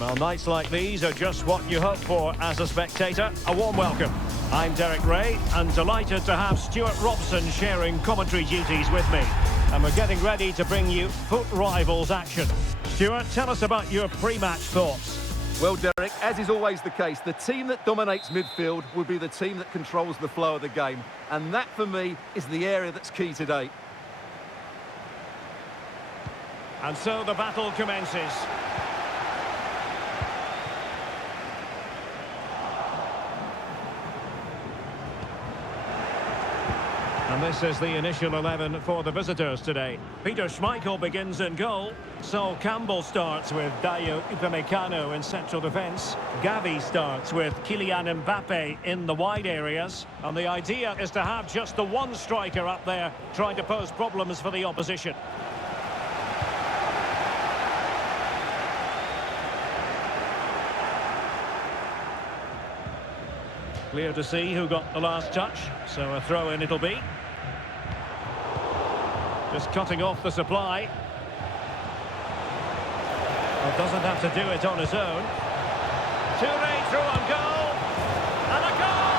Well, nights like these are just what you hope for as a spectator. A warm welcome. I'm Derek Ray, and delighted to have Stuart Robson sharing commentary duties with me. And we're getting ready to bring you Foot Rivals action. Stuart, tell us about your pre-match thoughts. Well, Derek, as is always the case, the team that dominates midfield will be the team that controls the flow of the game. And that, for me, is the area that's key today. And so the battle commences. And this is the initial 11 for the visitors today. Peter Schmeichel begins in goal. Sol Campbell starts with Dayo Upamecano in central defence. Gavi starts with Kylian Mbappe in the wide areas. And the idea is to have just the one striker up there trying to pose problems for the opposition. Clear to see who got the last touch, so a throw-in it'll be. Just cutting off the supply. Well, doesn't have to do it on his own. Toure through on goal. And a goal!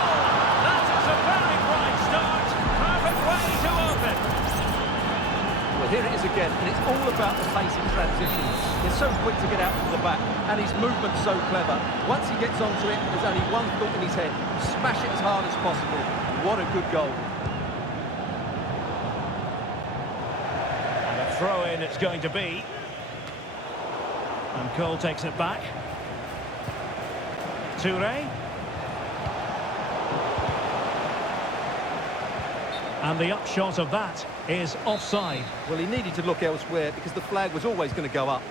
That is a very bright start. Perfect way to open. Well, here it is again, and it's all about the pace in transition. He's so quick to get out from the back, and his movement's so clever. Once he gets onto it, there's only one thought in his head. Smash it as hard as possible. What a good goal. Throw-in it's going to be. And Cole takes it back. Toure. And the upshot of that is offside. Well, he needed to look elsewhere because the flag was always going to go up.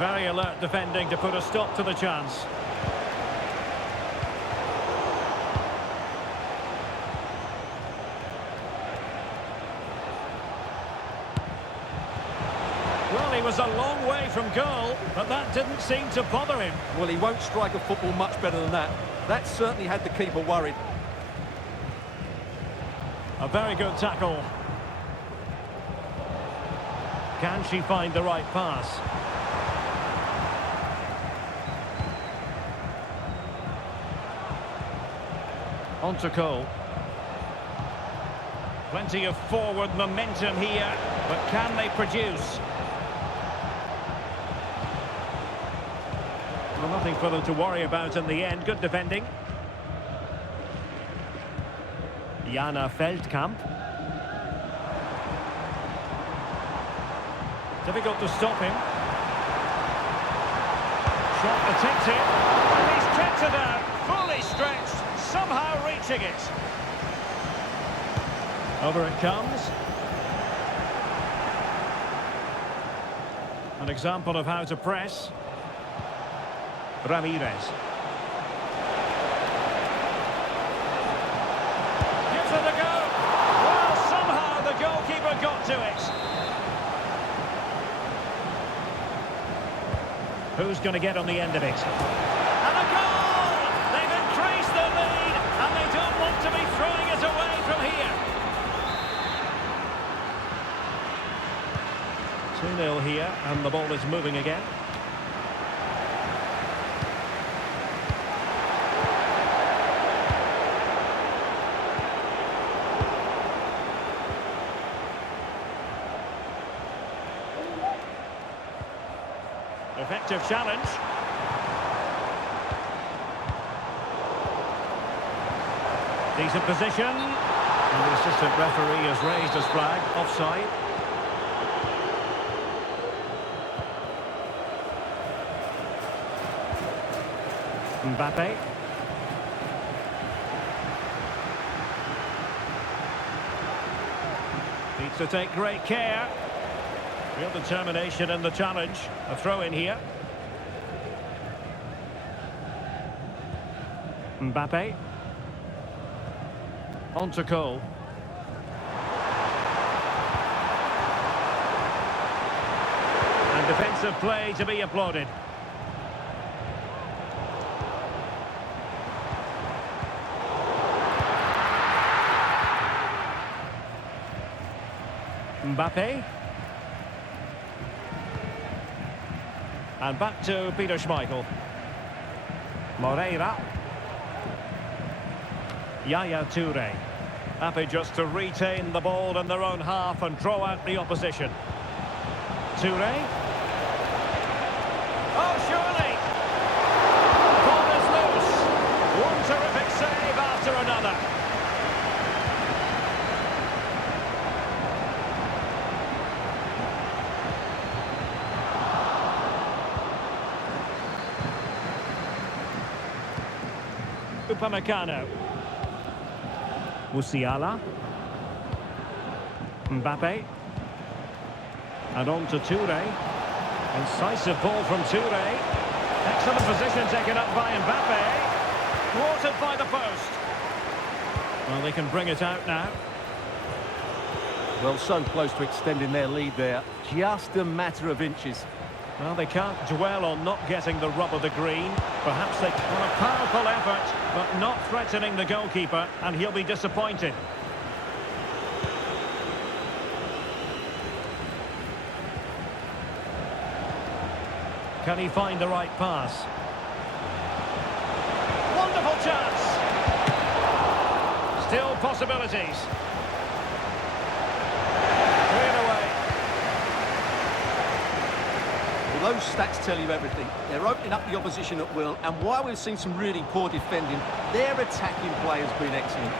Very alert defending to put a stop to the chance. Well, he was a long way from goal, but that didn't seem to bother him. Well, he won't strike a football much better than that. That certainly had the keeper worried. A very good tackle. Can she find the right pass? On to Cole. Plenty of forward momentum here, but can they produce? Well, nothing for them to worry about in the end. Good defending. Jana Feldkamp. Difficult to stop him. Shot attempted. And he's kept it out. Fully stretched. Somehow reaching it. Over it comes. An example of how to press. Ramirez. Gives it a go. Well, somehow the goalkeeper got to it. Who's going to get on the end of it? And a goal! They've increased the lead, and they don't want to be throwing it away from here. 2-0 here, and the ball is moving again. Effective challenge. Decent position. And the assistant referee has raised his flag. Offside. Mbappe. Needs to take great care. Real determination in the challenge. A throw in here. Mbappe. On to Cole. And defensive play to be applauded. Mbappe. And back to Peter Schmeichel. Moreira. Yaya Toure. Happy just to retain the ball in their own half and draw out the opposition. Toure. Oh, surely! Ball is loose. One terrific save after another. Upamecano. Musiala. Mbappe. And on to Toure. Incisive ball from Toure. Excellent position taken up by Mbappe. Thwarted by the post. Well, they can bring it out now. Well, so close to extending their lead there. Just a matter of inches. Well, they can't dwell on not getting the rub of the green. Perhaps they want a powerful effort, but not threatening the goalkeeper, and he'll be disappointed. Can he find the right pass? Wonderful chance! Still possibilities. Cleared away. Well, those stats tell you everything. They're opening up the opposition at will, and while we've seen some really poor defending, their attacking play has been excellent.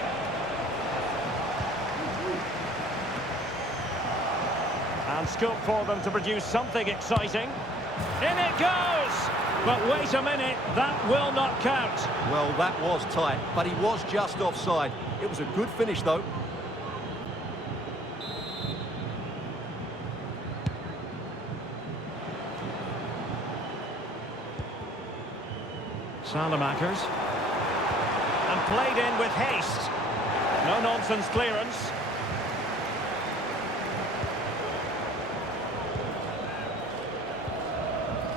And scope for them to produce something exciting. In it goes! But wait a minute, that will not count. Well, that was tight, but he was just offside. It was a good finish, though. Salamakers. And played in with haste. No-nonsense clearance.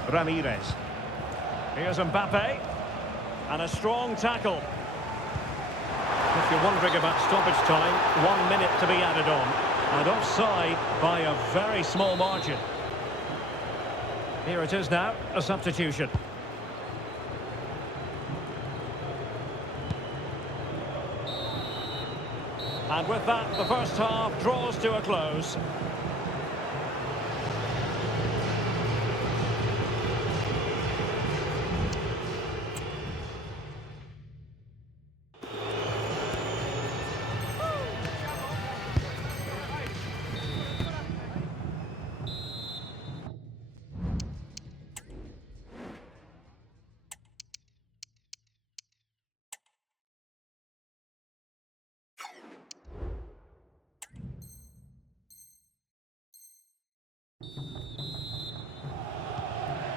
Ramirez. Here's Mbappe. And a strong tackle. If you're wondering about stoppage time, 1 minute to be added on. And offside by a very small margin. Here it is now, a substitution. And with that, the first half draws to a close.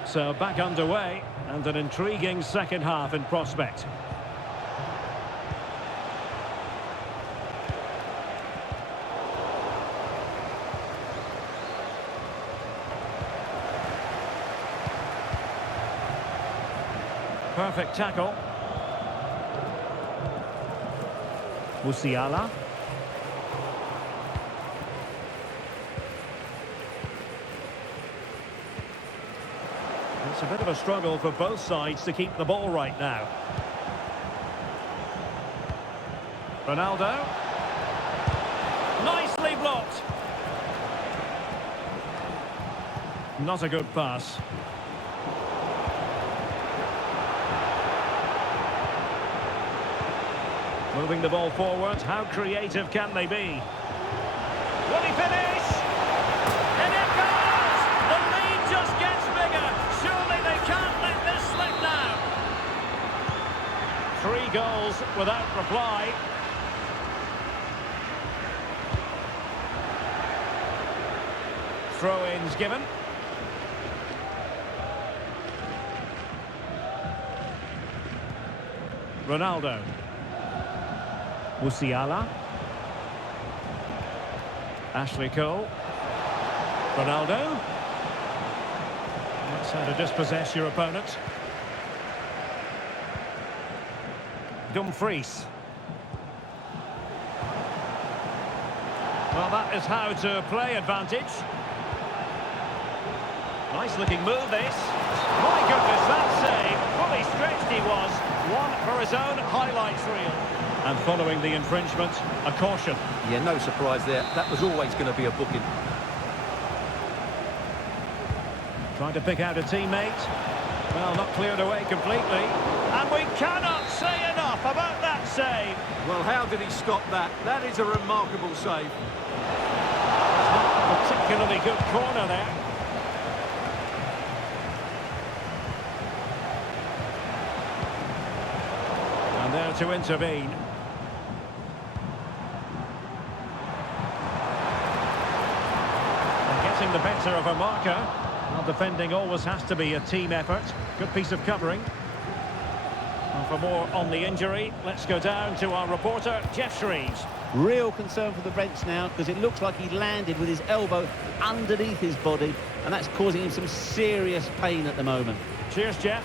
So back underway, and an intriguing second half in prospect. Perfect tackle. Musiala. It's a bit of a struggle for both sides to keep the ball right now. Ronaldo. Nicely blocked. Not a good pass. Moving the ball forward, how creative can they be? Will he finish? And it goes! The lead just gets bigger. Surely they can't let this slip now. 3 goals without reply. Throw-ins given. Ronaldo. Musiala. Ashley Cole. Ronaldo. That's how to dispossess your opponent. Dumfries. Well, that is how to play advantage. Nice looking move, this. My goodness, that save. Fully stretched he was. One for his own highlights reel. And following the infringement, a caution. Yeah, no surprise there. That was always going to be a booking. Trying to pick out a teammate. Well, not cleared away completely. And we cannot say enough about that save. Well, how did he stop that? That is a remarkable save. Particularly good corner there. And there to intervene. And getting the better of a marker. Well, defending always has to be a team effort. Good piece of covering. And for more on the injury, let's go down to our reporter, Jeff Shreves. Real concern for the bench now, because it looks like he landed with his elbow underneath his body, and that's causing him some serious pain at the moment. Cheers, Jeff.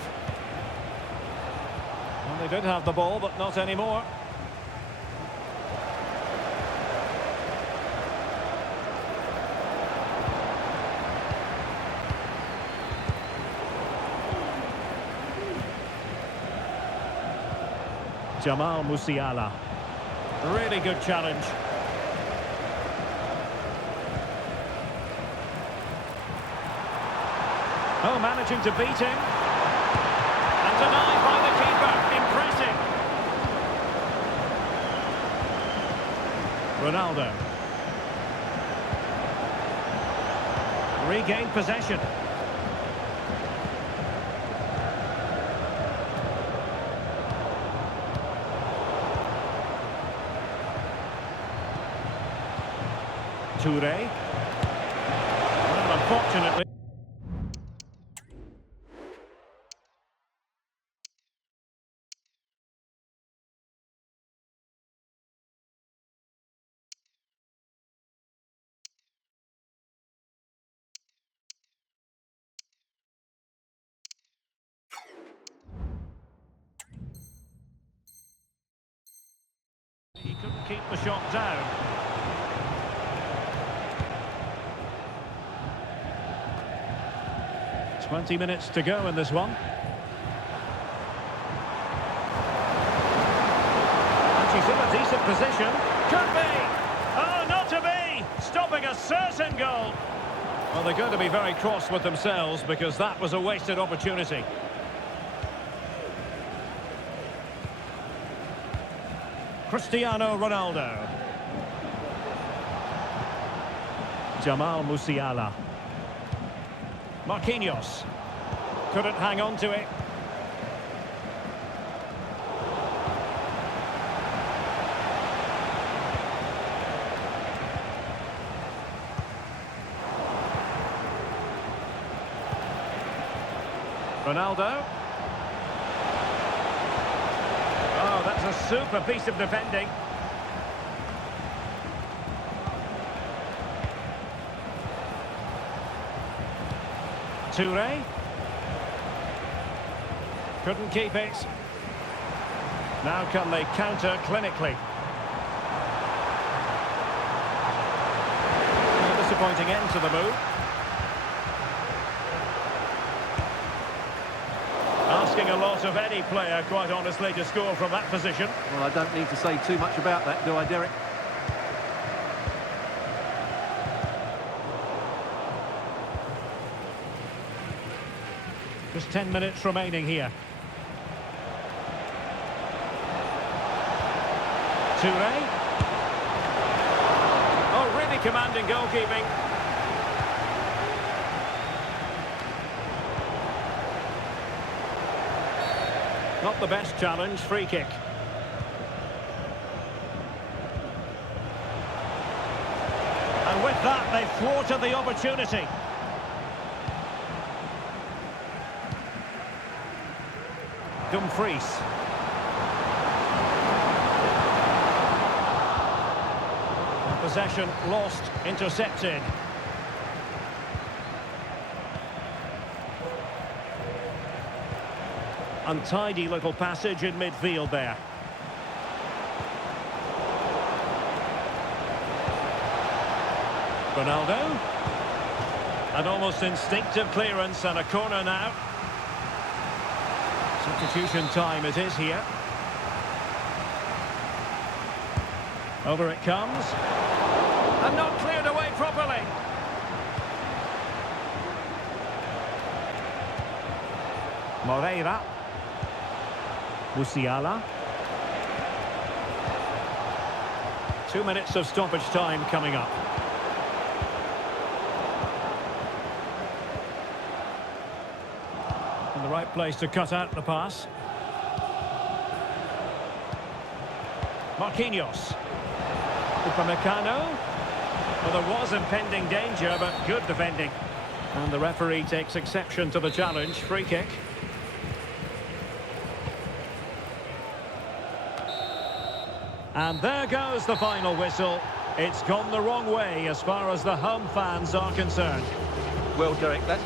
Well, they did have the ball, but not anymore. Jamal Musiala. Really good challenge. Oh, managing to beat him. And denied by the keeper. Impressive. Ronaldo. Regained possession. Toure. Well, unfortunately. He couldn't keep the shot down. Twenty minutes to go in this one. And she's in a decent position. Could be! Oh, not to be! Stopping a certain goal. Well, they're going to be very cross with themselves because that was a wasted opportunity. Cristiano Ronaldo. Jamal Musiala. Marquinhos. Couldn't hang on to it. Ronaldo. Oh, that's a super piece of defending. Toure. Couldn't keep it. Now can they counter clinically? A disappointing end to the move. Asking a lot of any player, quite honestly, to score from that position. Well, I don't need to say too much about that, do I, Derek? Just 10 minutes remaining here. Toure. Oh, really commanding goalkeeping. Not the best challenge, free kick. And with that, they thwarted the opportunity. Dumfries. Possession lost, intercepted. Untidy little passage in midfield there. Ronaldo. An almost instinctive clearance and a corner now. Substitution time it is here. Over it comes. And not cleared away properly. Moreira. Musiala. 2 minutes of stoppage time coming up. In the right place to cut out the pass. Marquinhos. Upamecano. Well, there was impending danger, but good defending. And the referee takes exception to the challenge. Free kick. And there goes the final whistle. It's gone the wrong way as far as the home fans are concerned. Well, Derek, that's...